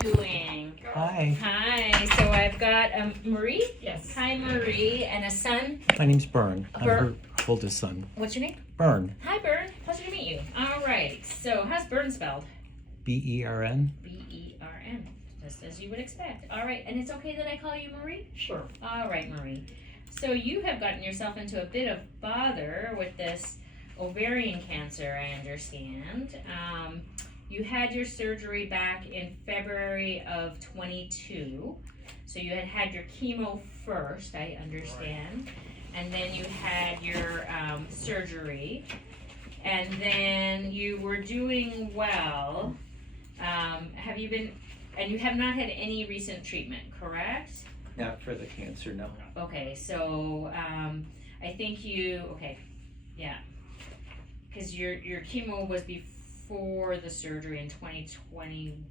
doing? Hi, Hi, so I've got Marie. Yes. Hi, Marie, and a son. my name's Bern. I'm Bern. her oldest son. What's your name? Bern. Hi, Bern. Pleasure to meet you. All right, so how's Bern spelled? B-E-R-N. B-E-R-N, just as you would expect. All right, and it's okay that I call you Marie? Sure. All right, Marie. So you have gotten yourself into a bit of bother with this ovarian cancer, I understand. You had your surgery back in February of 22. So you had your chemo first, I understand. And then you had your surgery. And then you were doing well. Have you been, and you have not had any recent treatment, correct? Not for the cancer, no. Okay, so I think because your chemo was before the surgery in 2021.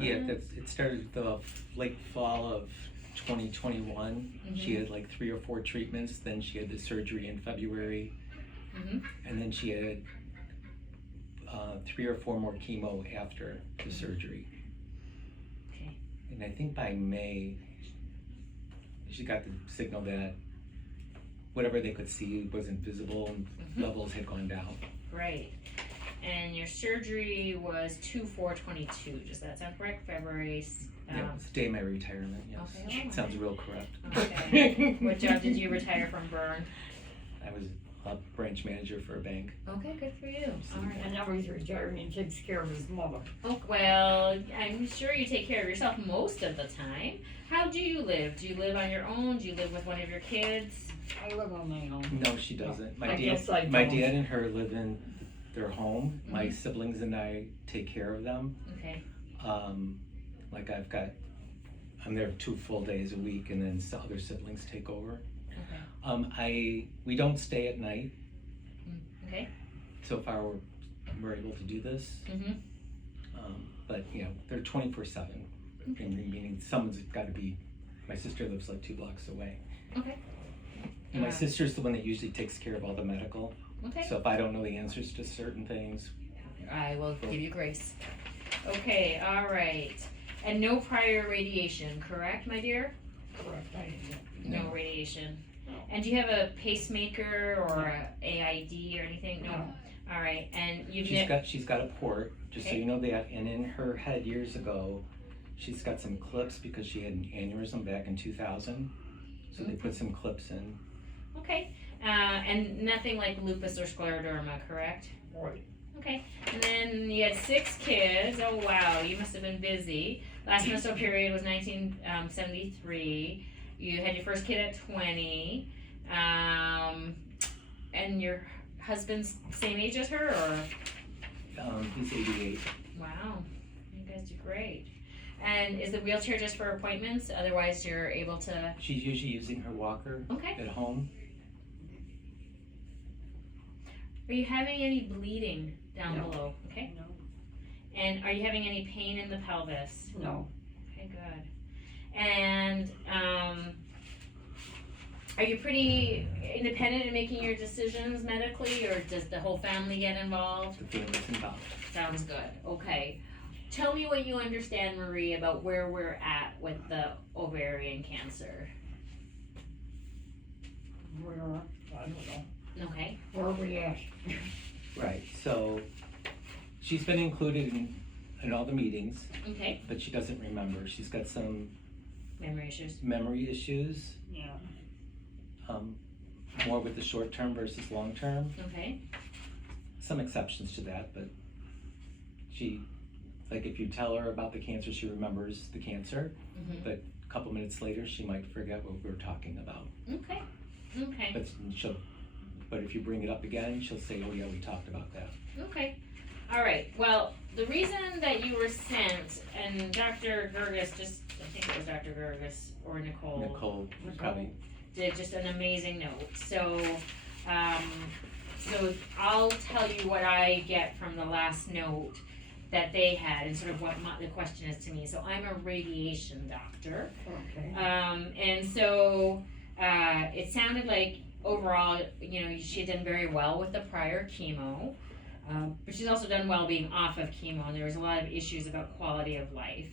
Yeah, it started the late fall of 2021. She had like 3 or 4 treatments. Then she had the surgery in February, and then she had 3 or 4 more chemo after the surgery. Okay. And I think by May, she got the signal that whatever they could see wasn't visible and levels had gone down. Great. And your surgery was 2/4/22. Does that sound correct? February. Yeah, it's the day of my retirement, yes. Okay. Sounds real correct. Okay. What job did you retire from, Bern? I was a branch manager for a bank. Okay, good for you. All right. And now he's retired and takes care of his mother. Oh, well, I'm sure you take care of yourself most of the time. How do you live? Do you live on your own? Do you live with one of your kids? I live on my own. No, she doesn't. I guess I My don't. dad and her live in their home. My siblings and I take care of them. Okay. Like I'm there 2 full days a week, and then some other siblings take over. Okay. We don't stay at night. Okay. So far, we're able to do this. But they're 24/7. Meaning someone's got to be. My sister lives like 2 blocks away. Okay. And my sister's the one that usually takes care of all the medical. Okay. So if I don't know the answers to certain things, I will give you grace. Okay, all right. And no prior radiation, correct, my dear? Correct. No radiation. No. And do you have a pacemaker or a AID or anything? No. All right. And you've she's got a port, just so Okay. you know that. And in her head years ago, she's got some clips because she had an aneurysm back in 2000. So they put some clips in. Okay. And nothing like lupus or scleroderma, correct? Right. Okay. And then you had 6 kids. Oh wow, you must have been busy. Last menstrual period was 1973. You had your first kid at 20. And your husband's same age as her, or? He's 88. Wow, you guys do great. And is the wheelchair just for appointments? Otherwise, you're able to. She's usually using her walker Okay. at home. Are you having any bleeding down No. below? Okay. No. And are you having any pain in the pelvis? No. Okay, good. And are you pretty independent in making your decisions medically, or does the whole family get involved? The family's involved. Sounds good. Okay. Tell me what you understand, Marie, about where we're at with the ovarian cancer. I don't know. Okay. Where are we at? Right. So she's been included in all the meetings, Okay. but she doesn't remember. She's got some Memory issues. memory issues, Yeah. more with the short term versus long term. Okay. Some exceptions to that, but if you tell her about the cancer, she remembers the cancer, but a couple minutes later, she might forget what we were talking about. Okay. Okay. But if you bring it up again, she'll say, "Oh yeah, we talked about that." Okay. All right. Well, the reason that you were sent, and Dr. Gerges, I think it was Dr. Gerges or Nicole probably. did just an amazing note. So, so I'll tell you what I get from the last note that they had, and sort of what the question is to me. So I'm a radiation doctor, Okay. and so it sounded like overall, she had done very well with the prior chemo. But she's also done well being off of chemo, and there was a lot of issues about quality of life.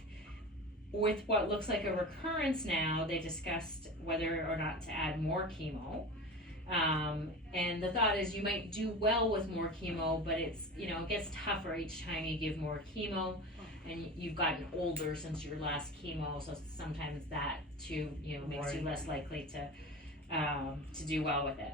With what looks like a recurrence now, they discussed whether or not to add more chemo. And the thought is you might do well with more chemo, but it's, it gets tougher each time you give more chemo, and you've gotten older since your last chemo, so sometimes that too, makes you less likely to do well with it.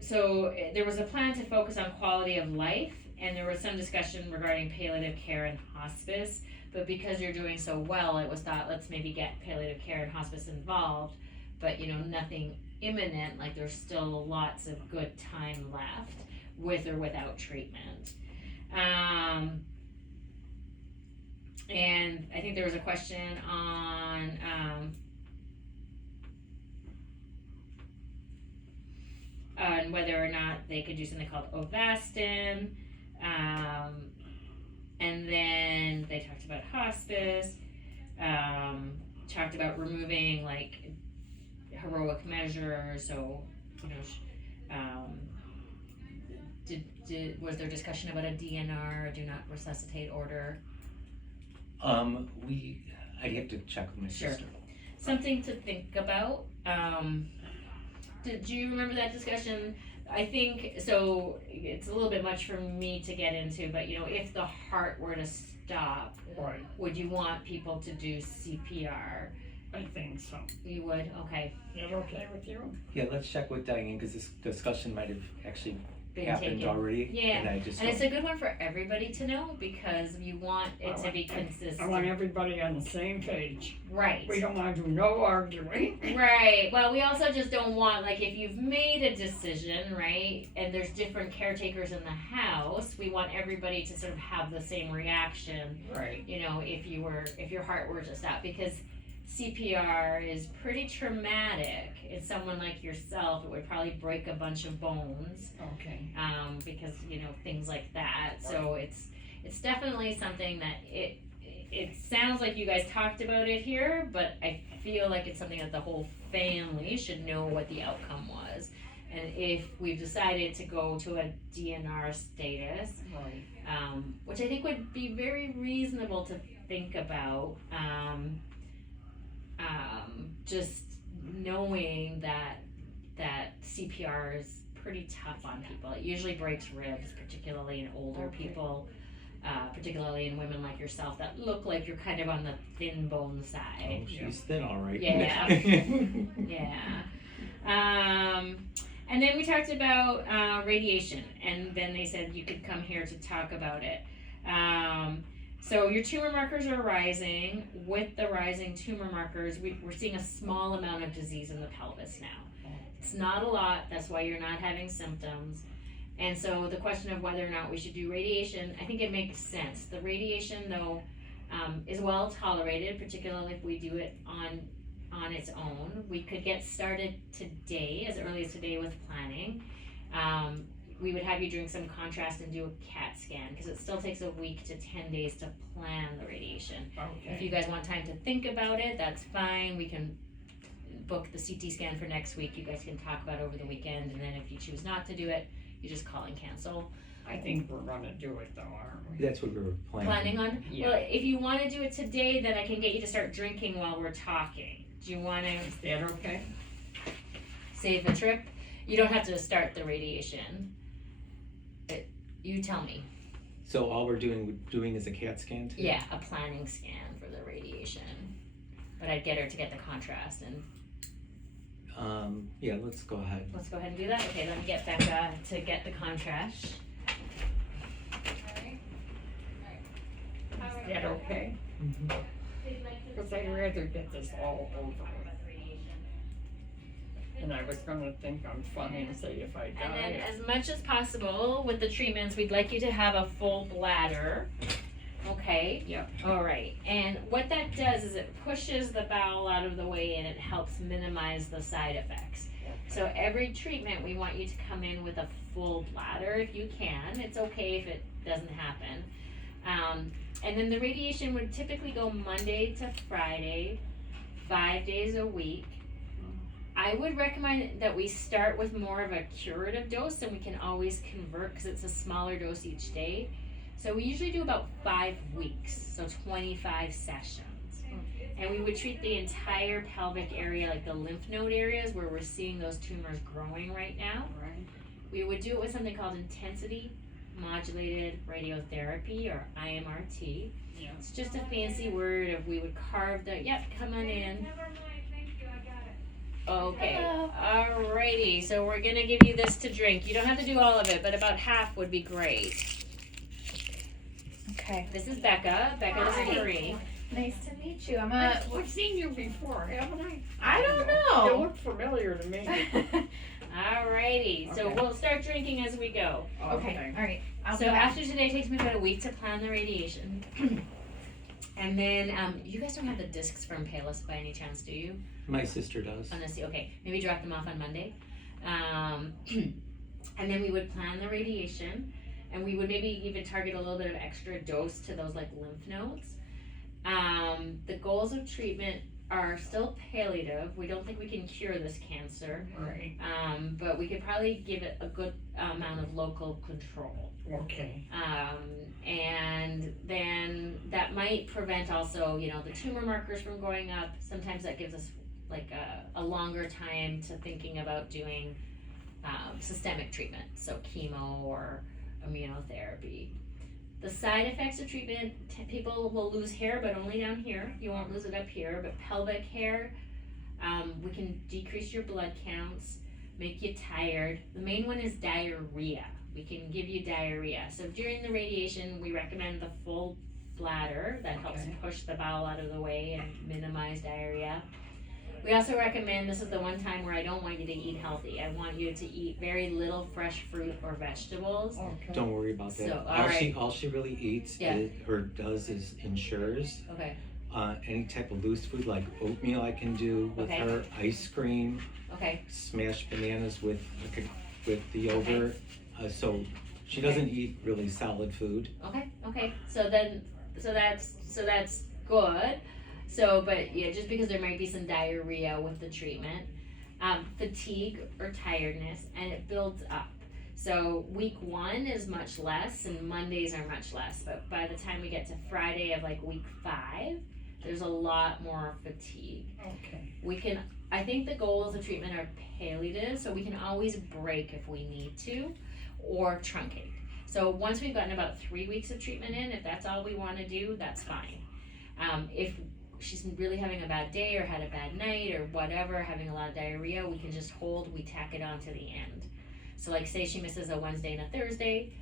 So there was a plan to focus on quality of life, and there was some discussion regarding palliative care and hospice, but because you're doing so well, it was thought, let's maybe get palliative care and hospice involved, but nothing imminent, like there's still lots of good time left with or without treatment. And I think there was a question on whether or not they could do something called Avastin, and then they talked about hospice, talked about removing like heroic measures, so was there discussion about a DNR, do not resuscitate order? I'd have to check with my sister. Something to think about. Did you remember that discussion? I think, so it's a little bit much for me to get into, but if the heart were to stop, Right, would you want people to do CPR? I think so. You would? Okay. Is that okay with you? Yeah, let's check with Diane, because this discussion might have actually Been happened taken. already. Yeah. And I just And it's a good one for everybody to know, because you want it to be consistent. I want everybody on the same page. Right. We don't wanna do no arguing. Right. Well, we also just don't want, like, if you've made a decision, right, and there's different caretakers in the house, we want everybody to sort of have the same reaction, Right. if your heart were to stop, because CPR is pretty traumatic. It's someone like yourself, it would probably break a bunch of bones, Okay. because, things like that. So it's definitely something that it sounds like you guys talked about it here, but I feel like it's something that the whole family should know what the outcome was. And if we've decided to go to a DNR status, Right. which I think would be very reasonable to think about, just knowing that CPR is pretty tough on people. It usually breaks ribs, particularly in older people, particularly in women like yourself that look like you're kind of on the thin bone side. Oh, she's thin, all right. Yeah. Yeah. And then we talked about radiation, and then they said you could come here to talk about it. So your tumor markers are rising. With the rising tumor markers, we're seeing a small amount of disease in the pelvis now. It's not a lot, that's why you're not having symptoms. And so the question of whether or not we should do radiation, I think it makes sense. The radiation, though, is well tolerated, particularly if we do it on its own. We could get started today, as early as today, with planning. We would have you doing some contrast and do a CAT scan, because it still takes a week to 10 days to plan the radiation. If you Okay. guys want time to think about it, that's fine. We can book the CT scan for next week. You guys can talk about it over the weekend, and then if you choose not to do it, you just call and cancel. I think we're gonna do it though, aren't we? That's what we were Planning on? Yeah. Well, if you want to do it today, then I can get you to start drinking while we're talking. Do you want to Is that okay? save the trip? You don't have to start the radiation. You tell me. So all we're doing is a CAT scan today? Yeah, a planning scan for the radiation. But I'd get her to get the contrast, and Yeah, let's go ahead. let's go ahead and do that. Okay, let me get Becca to get the contrast. Is that okay? Cause I'd rather get this all over with. And I was gonna think I'm funny and say if I And then, die. as much as possible with the treatments, we'd like you to have a full bladder. Okay? Yep. All right. And what that does is it pushes the bowel out of the way, and it helps minimize the side effects. So every treatment, we want you to come in with a full bladder if you can. It's okay if it doesn't happen. And then the radiation would typically go Monday to Friday, 5 days a week. I would recommend that we start with more of a curative dose, and we can always convert because it's a smaller dose each day. So we usually do about 5 weeks, so 25 sessions. And we would treat the entire pelvic area, like the lymph node areas where we're seeing those tumors growing right now. Right. We would do it with something called intensity modulated radiotherapy, or IMRT. Yeah. It's just a fancy word of we would carve the, yep, come on in. Okay, alrighty, so we're gonna give you this to drink. You don't have to do all of it, but about half would be great. Okay. This is Becca. Becca, this is Marie. Nice to meet you. I've seen you before, haven't I? I don't You know. look familiar to me. Alrighty, so Okay. we'll start drinking as we go. Okay. All right. I'll So be back. after today, it takes me about a week to plan the radiation. And then, you guys don't have the discs from Payless by any chance, do you? My sister does. On this, okay, maybe drop them off on Monday. And then we would plan the radiation, and we would maybe even target a little bit of extra dose to those like lymph nodes. The goals of treatment are still palliative. We don't think we can cure this cancer, Right. but we could probably give it a good amount of local control. Okay. And then that might prevent also, the tumor markers from going up. Sometimes that gives us like a longer time to thinking about doing systemic treatment, so chemo or immunotherapy. The side effects of treatment, people will lose hair, but only down here. You won't lose it up here, but pelvic hair, we can decrease your blood counts, make you tired. The main one is diarrhea. We can give you diarrhea. So during the radiation, we recommend the full bladder. That helps Okay. push the bowel out of the way and minimize diarrhea. We also recommend, this is the one time where I don't want you to eat healthy. I want you to eat very little fresh fruit or vegetables. Okay. Don't worry about that. So, all she really eats Yeah. is ensures Okay, any type of loose food like oatmeal I can do with Okay. her, ice cream, okay, smashed bananas with the yogurt. So she doesn't eat really solid food. okay. So that's good. So, but yeah, just because there might be some diarrhea with the treatment, fatigue or tiredness, and it builds up. So week 1 is much less, and Mondays are much less. But by the time we get to Friday of like week 5, there's a lot more fatigue. Okay. I think the goals of treatment are palliative, so we can always break if we need to, or truncate. So once we've gotten about 3 weeks of treatment in, if that's all we want to do, that's fine. If she's really having a bad day or had a bad night or whatever, having a lot of diarrhea, we can just hold, we tack it on to the end. So like say she misses a Wednesday and a Thursday,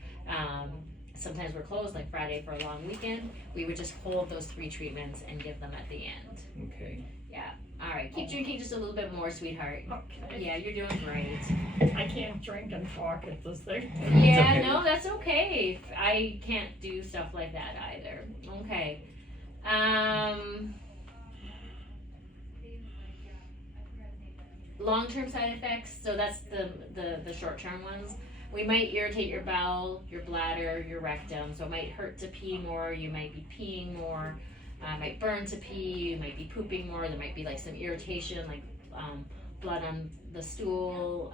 sometimes we're closed like Friday for a long weekend, we would just hold those 3 treatments and give them at the end. Okay. Alright, keep drinking just a little bit more, sweetheart. Okay. Yeah, you're doing great. I can't drink and talk at the same Yeah, okay. no, that's okay. I can't do stuff like that either. Okay. Long-term side effects, so that's the short-term ones. We might irritate your bowel, your bladder, your rectum, so it might hurt to pee more, you might be peeing more, might burn to pee, you might be pooping more, there might be like some irritation, like blood on the stool,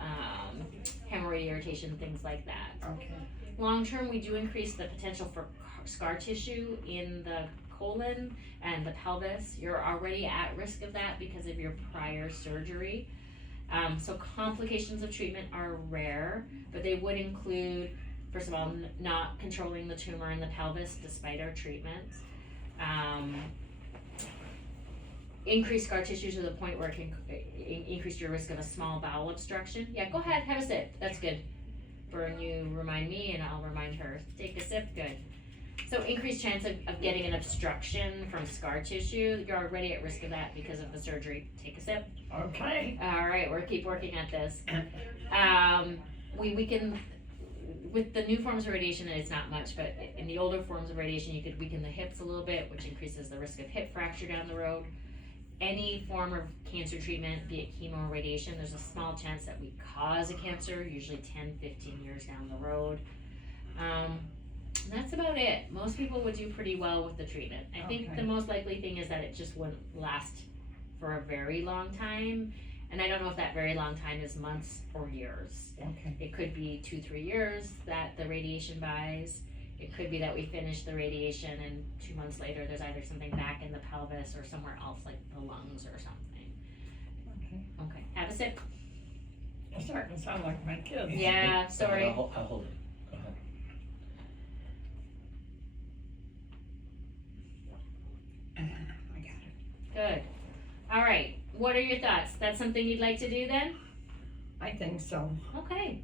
hemorrhoid irritation, things like that. Okay. Long term, we do increase the potential for scar tissue in the colon and the pelvis. You're already at risk of that because of your prior surgery. So complications of treatment are rare, but they would include, first of all, not controlling the tumor in the pelvis despite our treatments. Increase scar tissue to the point where it can increase your risk of a small bowel obstruction. Yeah, go ahead, have a sip. That's good. Burn, you remind me and I'll remind her. Take a sip, good. So increased chance of getting an obstruction from scar tissue. You're already at risk of that because of the surgery. Take a sip. Okay. All right, we'll keep working at this. We can, with the new forms of radiation, it's not much, but in the older forms of radiation, you could weaken the hips a little bit, which increases the risk of hip fracture down the road. Any form of cancer treatment, be it chemo or radiation, there's a small chance that we cause a cancer, usually 10, 15 years down the road. That's about it. Most people would do pretty well with the treatment. I think Okay. the most likely thing is that it just wouldn't last for a very long time, And I don't know if that very long time is months or years. Okay. It could be 2-3 years that the radiation buys. It could be that we finish the radiation and 2 months later there's either something back in the pelvis or somewhere else like the lungs or something. Okay. Okay, have a sip. It's starting to sound like my kids. Yeah, sorry. I'll hold it. Go ahead. I got it. Good. All right, what are your thoughts? That's something you'd like to do then? I think so. Okay.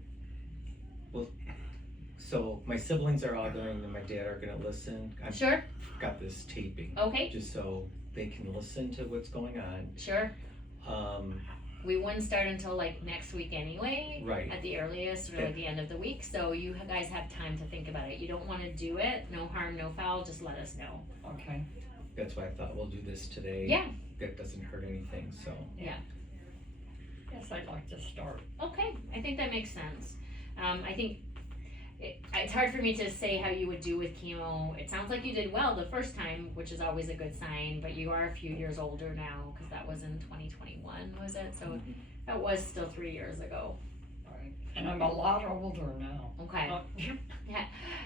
So my siblings are all going and my dad are gonna listen. I've Sure, got this taping, okay, just so they can listen to what's going on. sure. Um, We wouldn't start until like next week anyway. right, At the earliest, or like the end of the week, so you guys have time to think about it. You don't wanna do it, no harm, no foul, just let us know. Okay. that's why I thought we'll do this today. Yeah. That doesn't hurt anything, so. Yes, I'd like to start. Okay, I think that makes sense. I think it's hard for me to say how you would do with chemo. It sounds like you did well the first time, which is always a good sign, but you are a few years older now, because that was in 2021, was it? So that was still 3 years ago. Right. And I'm a lot older now. Okay, Oh,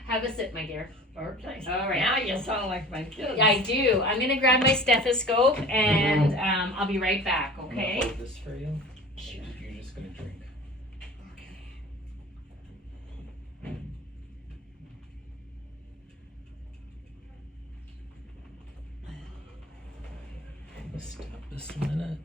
have a sip, my dear. okay. All right. Now you sound like my kids. Yeah, I do. I'm gonna grab my stethoscope and I'll be right back, I'm gonna okay? hold this for you. You're just gonna drink. Stop this a minute.